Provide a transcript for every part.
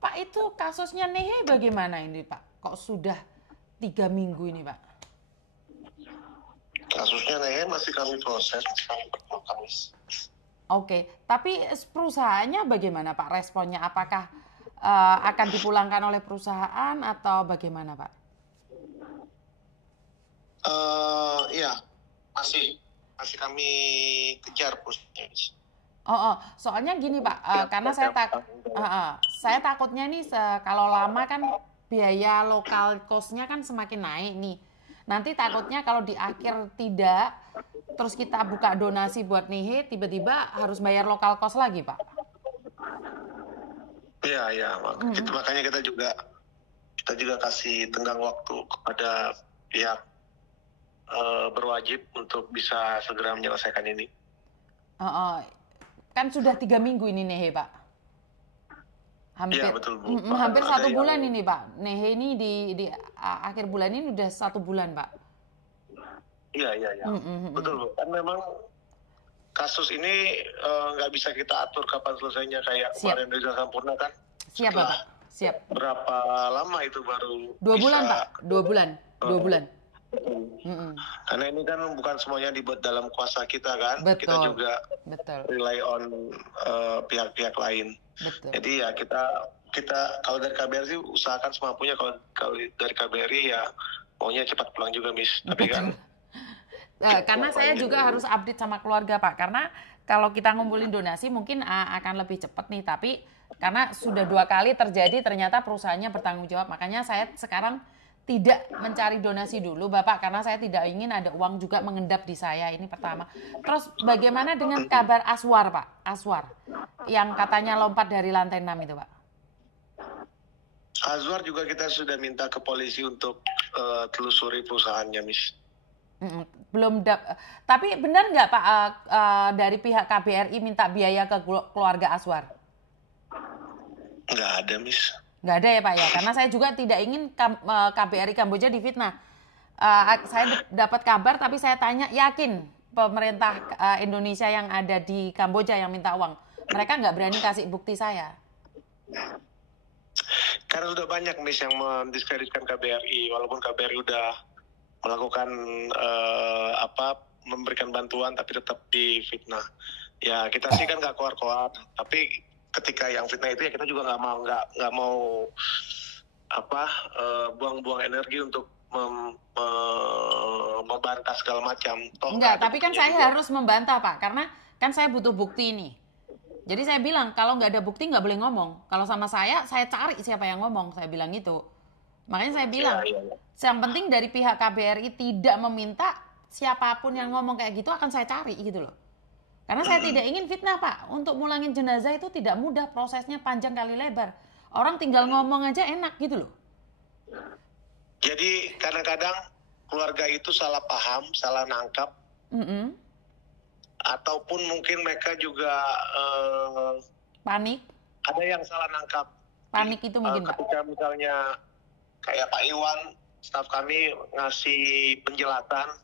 Pak, itu kasusnya Nehe bagaimana ini Pak? Kok sudah 3 minggu ini Pak? Kasusnya masih kami proses, masih kami perjuangkan. Oke, tapi perusahaannya bagaimana Pak responnya? Apakah akan dipulangkan oleh perusahaan atau bagaimana Pak? Iya, masih kami kejar perusahaannya. Soalnya gini Pak, karena saya takutnya nih kalau lama kan biaya lokal cost-nya kan semakin naik nih. Nanti takutnya kalau di akhir tidak, terus kita buka donasi buat Nehe, tiba-tiba harus bayar lokal cost lagi Pak. Iya, makanya kita juga kasih tenggang waktu kepada pihak berwajib untuk bisa segera menyelesaikan ini. Kan sudah 3 minggu ini Nehe Pak. Iya betul Bu. Hampir 1 bulan ini Pak. Nehe ini di akhir bulan ini udah 1 bulan Pak. Iya. Betul Bu. Kan memang kasus ini nggak bisa kita atur kapan selesainya, kayak kemarin Reza Sampurna kan. Siap Pak. Siap. Berapa lama itu baru 2 bulan Pak. 2 bulan. 2 bulan. Karena ini kan bukan semuanya dibuat dalam kuasa kita kan. Betul. Kita juga rely on pihak-pihak lain. Betul. Jadi ya kita kalau dari KBRI sih usahakan semampunya, kalau dari KBRI ya maunya cepat pulang juga Miss. Tapi kan karena saya juga harus update sama keluarga Pak, karena kalau kita ngumpulin donasi mungkin akan lebih cepat nih, tapi karena sudah 2 kali terjadi ternyata perusahaannya bertanggung jawab, makanya saya sekarang tidak mencari donasi dulu Bapak, karena saya tidak ingin ada uang juga mengendap di saya, ini pertama. Terus bagaimana dengan kabar Aswar Pak? Aswar yang katanya lompat dari lantai 6 itu Pak. Aswar juga kita sudah minta ke polisi untuk telusuri perusahaannya Miss. Tapi benar nggak Pak dari pihak KBRI minta biaya ke keluarga Aswar? Nggak ada Miss. Nggak ada ya Pak ya, karena saya juga tidak ingin KBRI Kamboja difitnah. Saya dapat kabar tapi saya tanya, yakin pemerintah Indonesia yang ada di Kamboja yang minta uang, mereka nggak berani kasih bukti saya. Karena sudah banyak Miss yang mendiskreditkan KBRI, walaupun KBRI udah melakukan memberikan bantuan tapi tetap difitnah. Ya kita sih kan nggak keluar-keluar, tapi ketika yang fitnah itu ya kita juga nggak mau buang-buang energi untuk membantah segala macam. Enggak, tapi kan saya harus membantah Pak, karena kan saya butuh bukti ini. Jadi saya bilang kalau nggak ada bukti nggak boleh ngomong. Kalau sama saya cari siapa yang ngomong, saya bilang gitu. Makanya saya bilang, yang penting dari pihak KBRI tidak meminta siapapun yang ngomong kayak gitu akan saya cari gitu loh. Karena saya tidak ingin fitnah Pak. Untuk mulangin jenazah itu tidak mudah, prosesnya panjang kali lebar. Orang tinggal ngomong aja enak gitu loh. Jadi kadang-kadang keluarga itu salah paham, salah nangkap. Ataupun mungkin mereka juga panik. Ada yang salah nangkap. Panik itu mungkin Pak. Ketika misalnya kayak Pak Iwan, staf kami ngasih penjelasan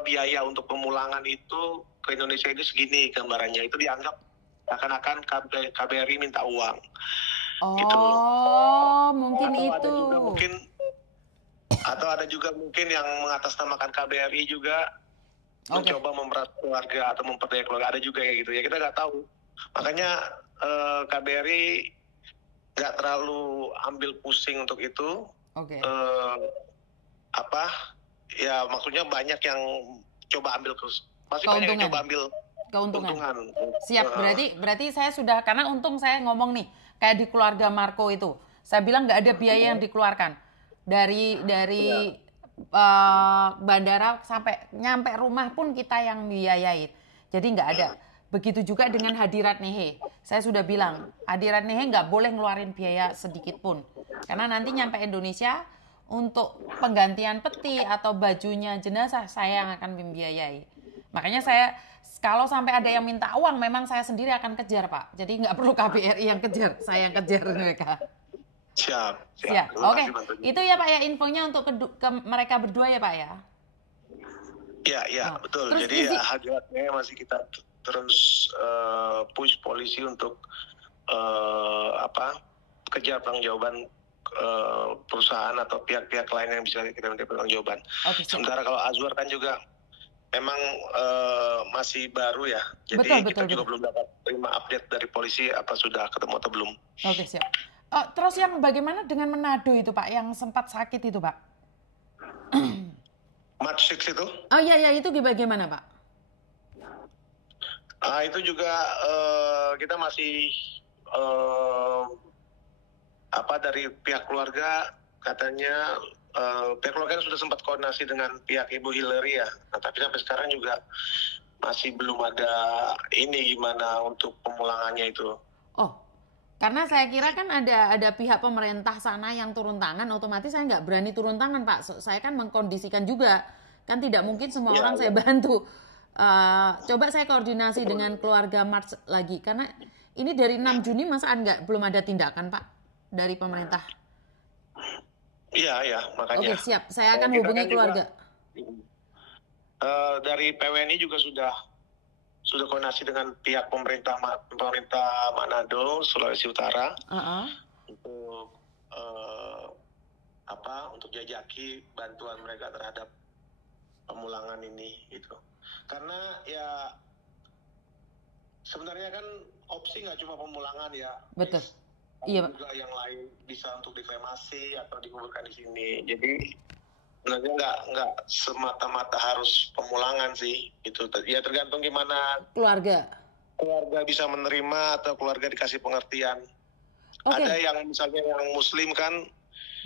biaya untuk pemulangan itu ke Indonesia itu segini gambarannya, itu dianggap akan KBRI minta uang. Gitu. Mungkin itu. Ada juga mungkin yang mengatasnamakan KBRI juga mencoba memeras keluarga atau memperdaya keluarga, ada juga kayak gitu ya, kita nggak tahu. Makanya KBRI nggak terlalu ambil pusing untuk itu. Ya maksudnya banyak yang coba ambil banyak yang coba ambil keuntungan. Siap, berarti saya sudah, karena untung saya ngomong nih kayak di keluarga Marco itu, saya bilang nggak ada biaya yang dikeluarkan dari bandara sampai nyampe rumah pun kita yang biayain, jadi nggak ada. Begitu juga dengan hadirat Nehe, saya sudah bilang hadirat Nehe nggak boleh ngeluarin biaya sedikit pun, karena nanti nyampe Indonesia untuk penggantian peti atau bajunya jenazah saya yang akan membiayai. Makanya saya kalau sampai ada yang minta uang, memang saya sendiri akan kejar Pak. Jadi nggak perlu KBRI yang kejar, saya yang kejar mereka. Siap. Oke. Itu ya Pak ya infonya untuk ke mereka berdua ya Pak ya. Iya, betul. Terus jadi hadiratnya masih kita terus push polisi untuk kejar pertanggungjawaban perusahaan atau pihak-pihak lain yang bisa kita minta pertanggungjawaban. Sementara kalau Azwar kan juga memang masih baru ya, jadi kita juga belum dapat terima update dari polisi apa sudah ketemu atau belum. Oke, siap. Terus yang bagaimana dengan Manado itu Pak, yang sempat sakit itu Pak? March 6 itu? Oh iya, itu bagaimana Pak? Itu juga kita masih dari pihak keluarga katanya pihak keluarga sudah sempat koordinasi dengan pihak Ibu Hillary ya. Nah, tapi sampai sekarang juga masih belum ada gimana untuk pemulangannya itu. Oh, karena saya kira kan ada pihak pemerintah sana yang turun tangan, otomatis saya nggak berani turun tangan Pak. Saya kan mengkondisikan juga, kan tidak mungkin semua orang saya bantu. Coba saya koordinasi dengan keluarga March lagi, karena ini dari 6 Juni masa belum ada tindakan Pak dari pemerintah. Iya, makanya. Oke, siap. Saya akan hubungi keluarga. Dari PWNI juga sudah koordinasi dengan pihak pemerintah Manado, Sulawesi Utara untuk jajaki bantuan mereka terhadap pemulangan ini gitu. Karena ya sebenarnya kan opsi nggak cuma pemulangan ya. Betul. Iya, juga yang lain bisa untuk dikremasi atau dikuburkan di sini. Jadi sebenarnya nggak semata-mata harus pemulangan sih. Itu ya tergantung gimana keluarga bisa menerima atau keluarga dikasih pengertian. Ada yang misalnya yang Muslim kan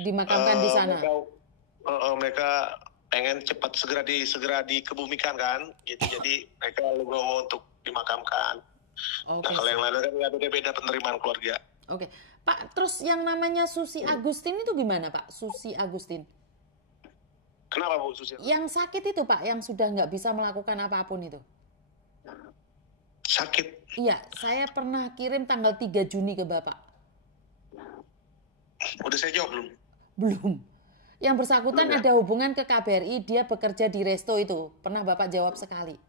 dimakamkan di sana. Mereka pengen cepat segera dikebumikan kan, gitu. Jadi mereka legowo untuk dimakamkan. Nah kalau yang lain kan beda penerimaan keluarga. Oke, Pak. Terus yang namanya Susi Agustin itu gimana Pak? Susi Agustin. Kenapa Bu Susi? Yang sakit itu Pak, yang sudah nggak bisa melakukan apapun itu. Sakit? Iya, saya pernah kirim tanggal 3 Juni ke Bapak. Udah saya jawab belum? Belum. Yang bersangkutan ada hubungan ke KBRI, dia bekerja di resto itu. Pernah Bapak jawab sekali.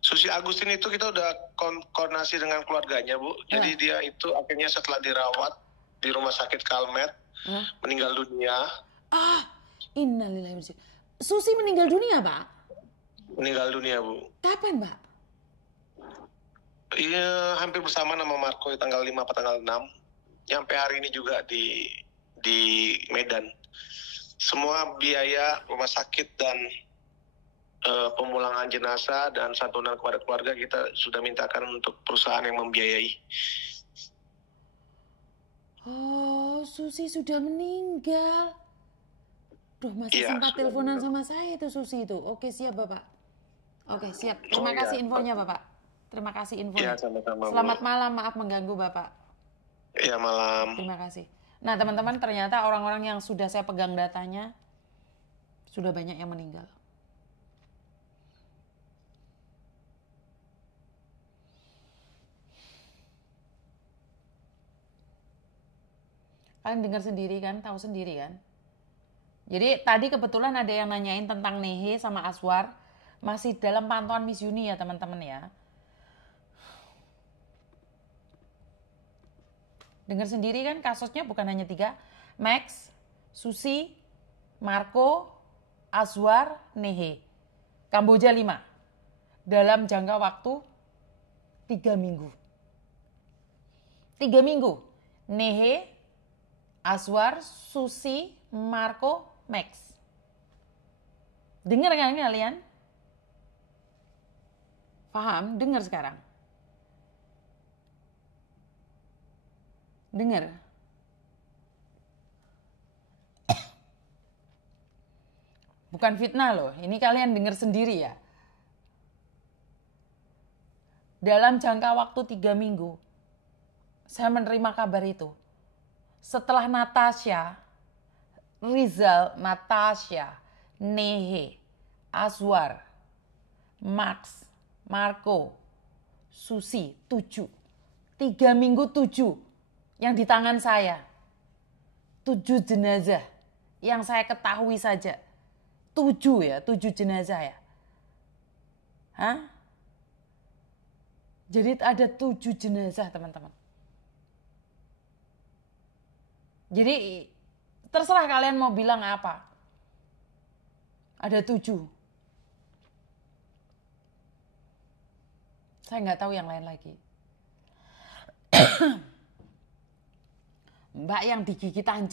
Susi Agustin itu kita udah koordinasi dengan keluarganya Bu. Jadi dia itu akhirnya setelah dirawat di rumah sakit Kalmet, meninggal dunia. Innalillahi. Susi meninggal dunia Pak? Meninggal dunia Bu. Kapan Pak? Iya, hampir bersama nama Marco tanggal 5 atau tanggal 6. Sampai hari ini juga di Medan. Semua biaya rumah sakit dan pemulangan jenazah dan santunan kepada keluarga kita sudah mintakan untuk perusahaan yang membiayai. Oh, Susi sudah meninggal. Duh, masih sempat teleponan sama saya itu Susi itu. Oke, siap Bapak. Oke, siap. Terima kasih infonya Bapak. Terima kasih infonya. Sama-sama, Selamat malam, maaf mengganggu Bapak. Iya, malam. Terima kasih. Nah, teman-teman, ternyata orang-orang yang sudah saya pegang datanya sudah banyak yang meninggal. Kalian dengar sendiri kan, tahu sendiri kan. Jadi tadi kebetulan ada yang nanyain tentang Nehe sama Azwar. Masih dalam pantauan Miss Yuni ya teman-teman ya. Dengar sendiri kan kasusnya bukan hanya 3. Max, Susi, Marco, Azwar, Nehe. Kamboja 5. Dalam jangka waktu 3 minggu. 3 minggu. Nehe, Azwar, Susi, Marco, Max. Dengar kan kalian? Paham? Dengar sekarang. Dengar. Bukan fitnah loh. Ini kalian dengar sendiri ya. Dalam jangka waktu 3 minggu, saya menerima kabar itu. Setelah Natasha, Rizal, Natasha, Nehe, Azwar, Max, Marco, Susi, 7. 3 minggu 7 yang di tangan saya. 7 jenazah yang saya ketahui saja. 7 ya, 7 jenazah ya. Hah? Jadi ada 7 jenazah teman-teman. Jadi terserah kalian mau bilang apa. Ada 7. Saya nggak tahu yang lain lagi. Mbak yang digigit anjing.